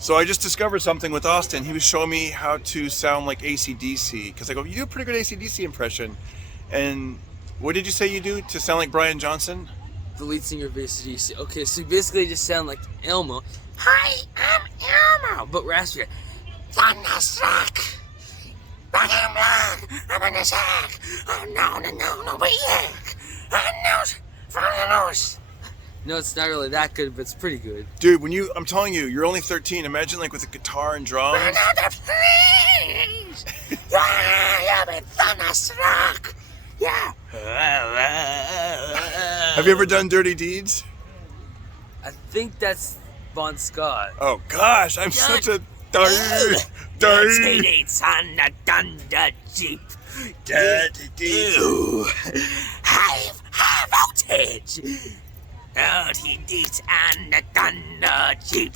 So I just discovered something with Austin. He was showing me how to sound like Acdc, because I go, you do a pretty good Acdc impression. And what did you say you do to sound like Brian Johnson? The lead singer of Acdc. Okay, so you basically just sound like Elmo. Hi, I'm Elmo, but raspier. Thunderstruck. Back and black. I'm in the sack. Oh no, but yuck. From the nose. No, it's not really that good, but it's pretty good. Dude, I'm telling you, you're only 13. Imagine like with a guitar and drums. Please. You'll be thunderstruck. Yeah. Have you ever done Dirty Deeds? I think that's Bon Scott. Oh gosh, I'm such a dirty. It's on the Thunder Jeep. Dirty Deeds. High voltage. Dirty Deeds on the Thunder Jeep.